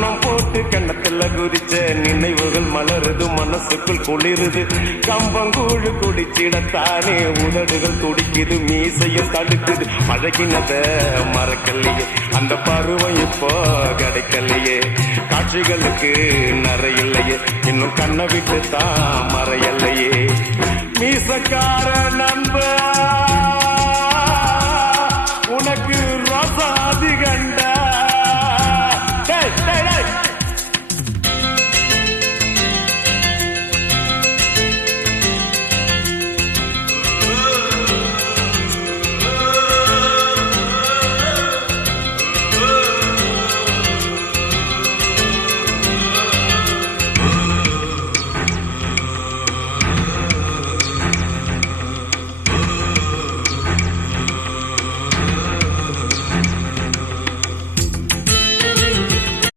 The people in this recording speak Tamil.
கண்ணம் போட்டு கண்ணத்துல குதிச்ச நினைவுகள் மலருது, மனசுக்குள் குளிருது. கம்பங்கூழு குடிச்சிடத்தானே உதடுகள் துடிக்குது, மீசையும் தடுக்குது. பழகினத மறக்கலையே, அந்த பருவம் இப்போ கிடைக்கலையே. காட்சிகளுக்கு நிறையில்லையே, இன்னும் கண்ணை விட்டு தான் மறையல்லையே. மீசக்கார நண்ப உனக்கு